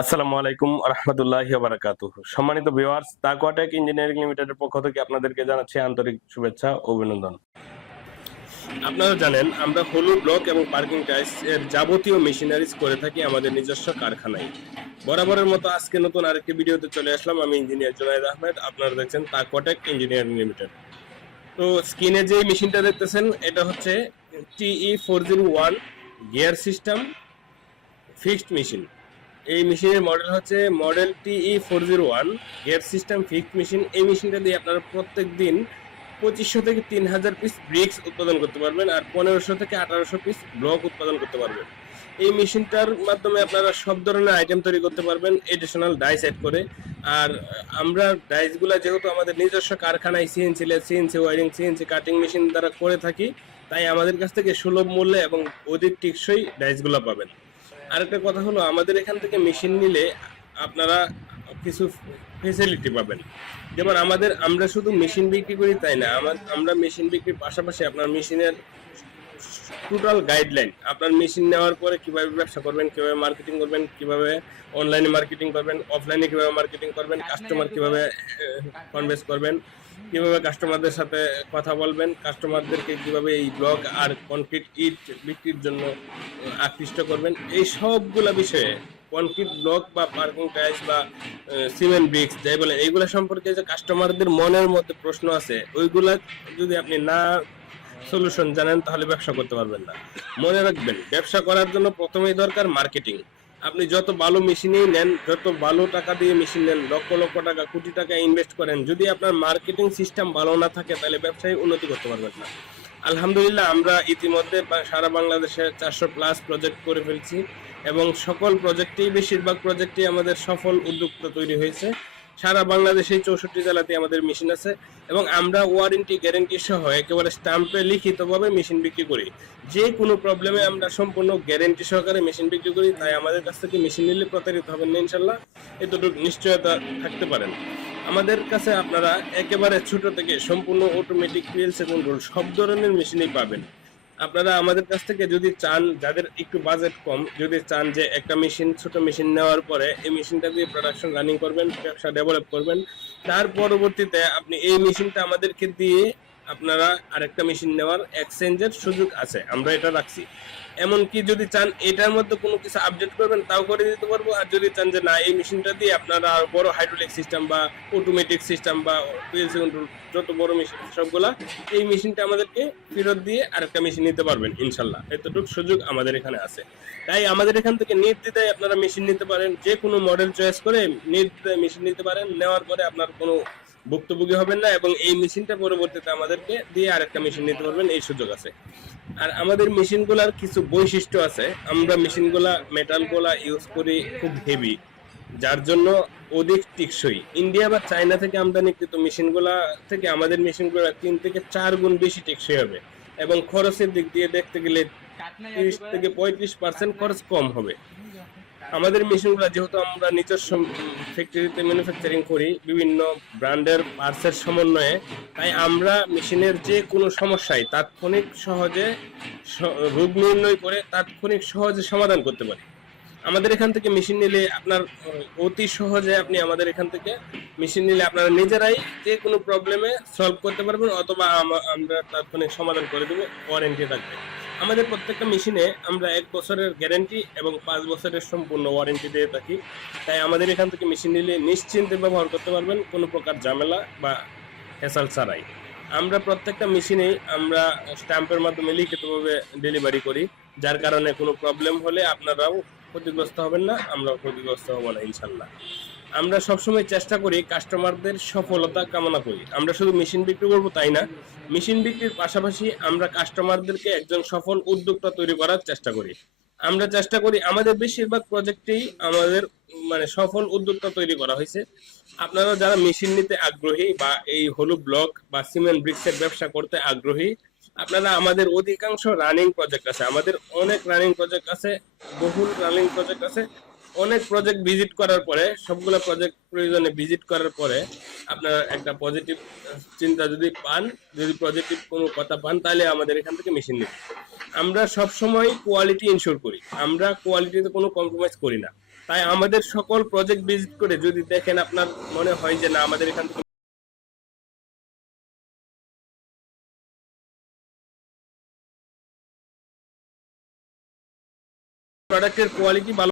আসসালামু আলাইকুম রহমতুল্লাহি ওয়া বারাকাতুহু। সম্মানিত ভিউয়ার্স, তাকওয়াটেক ইঞ্জিনিয়ারিং লিমিটেডের পক্ষ থেকে আপনাদেরকে জানাচ্ছি আন্তরিক শুভেচ্ছা ও অভিনন্দন। আপনারা জানেন আমরা হলু ব্লক এবং পার্কিং টাইলস এর যাবতীয় মেশিনারিজ করে থাকি আমাদের নিজস্ব কারখানায়। বরাবরের মতো আজকে নতুন আরেকটি ভিডিওতে চলে আসলাম। আমি ইঞ্জিনিয়ার জুনায়েদ আহমেদ। আপনারা দেখছেন তাকওয়াটেক ইঞ্জিনিয়ারিং লিমিটেড। তো স্ক্রিনে যে মেশিনটা দেখতেছেন এটা হচ্ছে TE401 gear system fixed machine. এই মেশিনের মডেল হচ্ছে model TE401 gear system fixed machine. এই মেশিনটা দিয়ে আপনারা প্রত্যেক দিন 2500 থেকে 3000 পিস ব্রিক্স উৎপাদন করতে পারবেন আর 1500 থেকে 1800 পিস ব্লক উৎপাদন করতে পারবেন। এই মেশিনটার মাধ্যমে আপনারা সব ধরনের আইটেম তৈরি করতে পারবেন এডিশনাল ডাইস অ্যাড করে। আর আমরা ডাইসগুলা যেহেতু আমাদের নিজস্ব কারখানায় CNC lathe, CNC wiring, CNC cutting machine দ্বারা করে থাকি, তাই আমাদের কাছ থেকে সুলভ মূল্যে এবং অধিক টেকসই ডাইসগুলো পাবেন। আরেকটা কথা হলো, আমাদের এখান থেকে মেশিন নিলে আপনারা কিছু ফেসিলিটি পাবেন। যেমন আমরা শুধু মেশিন বিক্রি করি তাই না, আমরা মেশিন বিক্রির পাশাপাশি আপনার মেশিনের টোটাল গাইডলাইন, আপনার মেশিন নেওয়ার পরে কিভাবে ব্যবসা করবেন, কিভাবে মার্কেটিং করবেন, কিভাবে অনলাইনে মার্কেটিং করবেন, অফলাইনে কিভাবে মার্কেটিং করবেন, কাস্টমার কিভাবে কনভেন্স করবেন, কিভাবে কাস্টমারদের সাথে কথা বলবেন, কাস্টমারদেরকে কিভাবে এই ব্লক আর কনক্রিট ইট বিক্রির জন্য আকৃষ্ট করবেন, এই সবগুলা বিষয়ে কনক্রিট ব্লক বা পার্কিং টাইলস বা সিমেন্ট ব্রিক্স যাই বলেন, এইগুলা সম্পর্কে যে কাস্টমারদের মনের মধ্যে প্রশ্ন আছে, ওইগুলা যদি আপনি না সলিউশন জানেন তাহলে ব্যবসা করতে পারবেন না। মনে রাখবেন, ব্যবসা করার জন্য প্রথমেই দরকার মার্কেটিং। আপনি যত ভালো মেশিনই নেন, যত ভালো টাকা দিয়ে মেশিন নেন, লক্ষ লক্ষ টাকা, কোটি টাকা ইনভেস্ট করেন, যদি আপনার মার্কেটিং সিস্টেম ভালো না থাকে তাহলে ব্যবসায় উন্নতি করতে পারবেন না। আলহামদুলিল্লাহ, আমরা ইতিমধ্যে সারা বাংলাদেশে 400+ প্রজেক্ট করে ফেলছি এবং সকল প্রজেক্টেই, বেশিরভাগ প্রজেক্টেই আমাদের সফল উদ্যোক্তা তৈরি হয়েছে। সারা বাংলাদেশে 64 জেলাতে আমাদের মেশিন আছে এবং আমরা ওয়ারেন্টি গ্যারেন্টি সহ একেবারে স্ট্যাম্পে লিখিতভাবে মেশিন বিক্রি করি। যে কোনো প্রবলেমে আমরা সম্পূর্ণ গ্যারেন্টি সহকারে মেশিন বিক্রি করি। তাই আমাদের কাছ থেকে মেশিন নিলে প্রতারিত হবেন না ইনশাল্লাহ, এতটুকু নিশ্চয়তা থাকতে পারেন। আমাদের কাছে আপনারা একেবারে ছোট থেকে সম্পূর্ণ অটোমেটিক পিএলসি কন্ট্রোল সব ধরনের মেশিনই পাবেন। আপনারা আমাদের কাছ থেকে যদি চান, যাদের একটু বাজেট কম, যদি চান যে একটা মেশিন, ছোট মেশিন নেওয়ার পরে এই মেশিনটা দিয়ে প্রোডাকশন রানিং করবেন, ব্যবসা ডেভেলপ করবেন, তার পরবর্তীতে আপনি এই মেশিনটা আমাদেরকে দিয়ে আপনারা আরেকটা মেশিন নেওয়ার এক্সচেঞ্জের সুযোগ আছে, আমরা এটা রাখছি। এমনকি যদি চান এটার মধ্যে কোনো কিছু আপডেট করবেন তাও করে দিতে পারবো। আর যদি চান যে না, এই মেশিনটা দিয়ে আপনারা বড় হাইড্রোলিক সিস্টেম বা অটোমেটিক সিস্টেম বা পিএলসি কন্ট্রোল যত বড় মেশিন সবগুলা, এই মেশিনটা আমাদেরকে ফেরত দিয়ে আরেকটা মেশিন নিতে পারবেন ইনশাল্লাহ, এতটুকু সুযোগ আমাদের এখানে আছে। তাই আমাদের এখান থেকে নির্দ্বিধায় আপনারা মেশিন নিতে পারেন, যে কোনো মডেল চয়েস করে নির্দ্বিধায় মেশিন নিতে পারেন। নেওয়ার পরে আপনার কোনো ভুক্তভোগী হবেন না এবং এই মেশিনটা পরবর্তীতে আমাদেরকে দিয়ে আরেকটা মেশিন নিতে পারবেন, এই সুযোগ আছে। আর আমাদের মেশিনগুলার কিছু বৈশিষ্ট্য আছে। আমরা মেশিনগুলা, মেটালগুলা ইউজ করি খুব হেভি, যার জন্য অধিক টেকসই। ইন্ডিয়া বা চায়না থেকে আমদানিকৃত মেশিনগুলা থেকে আমাদের মেশিনগুলা 3 থেকে 4 গুণ বেশি টেকসই হবে এবং খরচের দিক দিয়ে দেখতে গেলে 30 থেকে 35% খরচ কম হবে। আমাদের মেশিনগুলো যেহেতু আমরা নিজস্ব ফ্যাক্টরিতে ম্যানুফ্যাকচারিং করি বিভিন্ন ব্র্যান্ডের পার্টসের সমন্বয়ে, তাই আমরা মেশিনের যে কোনো সমস্যায় তাৎক্ষণিক সহজে রোগ নির্ণয় করে তাৎক্ষণিক সহজে সমাধান করতে পারি। আমাদের এখান থেকে মেশিন নিলে আপনার অতি সহজে আপনি আমাদের এখান থেকে মেশিন নিলে আপনারা নিজেরাই যে কোনো প্রবলেমে সলভ করতে পারবেন, অথবা আমরা তাৎক্ষণিক সমাধান করে দেবো, ওয়ারেন্টি থাকবে। আমাদের প্রত্যেকটা মেশিনে আমরা 1 বছরের গ্যারেন্টি এবং 5 বছরের সম্পূর্ণ ওয়ারেন্টি দিয়ে থাকি। তাই আমাদের এখান থেকে মেশিন নিলে নিশ্চিন্তে ব্যবহার করতে পারবেন, কোনো প্রকার ঝামেলা বা হ্যাসেল ছাড়াই। আমরা প্রত্যেকটা মেশিনেই আমরা স্ট্যাম্পের মাধ্যমে লিখিতভাবে ডেলিভারি করি, যার কারণে কোনো প্রবলেম হলে আপনারাও ক্ষতিগ্রস্ত হবেন না, আমরাও ক্ষতিগ্রস্ত হব না ইনশাল্লাহ। আমরা সবসময় চেষ্টা করি কাস্টমারদের সফলতা কামনা করি। আমরা শুধু মেশিন বিক্রি করবো তাই না, মেশিন বিক্রির পাশাপাশি আমরা কাস্টমারদেরকে একজন সফল উদ্যোক্তা তৈরি করার চেষ্টা করি। আমরা চেষ্টা করি, আমাদের বেশিরভাগ প্রজেক্টেই আমাদের মানে সফল উদ্যোক্তা তৈরি করা হয়েছে। আপনারা যারা মেশিন নিতে আগ্রহী বা এই হলু ব্লক বা সিমেন্ট ব্রিক্সের ব্যবসা করতে আগ্রহী, আপনারা, আমাদের অধিকাংশ রানিং প্রজেক্ট আছে, আমাদের অনেক রানিং প্রজেক্ট আছে, বহুল রানিং প্রজেক্ট আছে। অনেক প্রজেক্ট ভিজিট করার পরে, সবগুলো প্রজেক্ট প্রয়োজনে ভিজিট করার পরে আপনারা একটা পজিটিভ চিন্তা যদি পান, যদি পজিটিভ কোনো কথা পান, তাহলে আমাদের এখান থেকে মেশিন নিন। আমরা সব সময় কোয়ালিটি ইনশিওর করি, আমরা কোয়ালিটিতে কোনো কম্প্রোমাইজ করি না। তাই আমাদের সকল প্রজেক্ট ভিজিট করে যদি দেখেন আপনার মনে হয় যে না আমাদের এখান থেকে প্রোডাক্টের কোয়ালিটি ভালো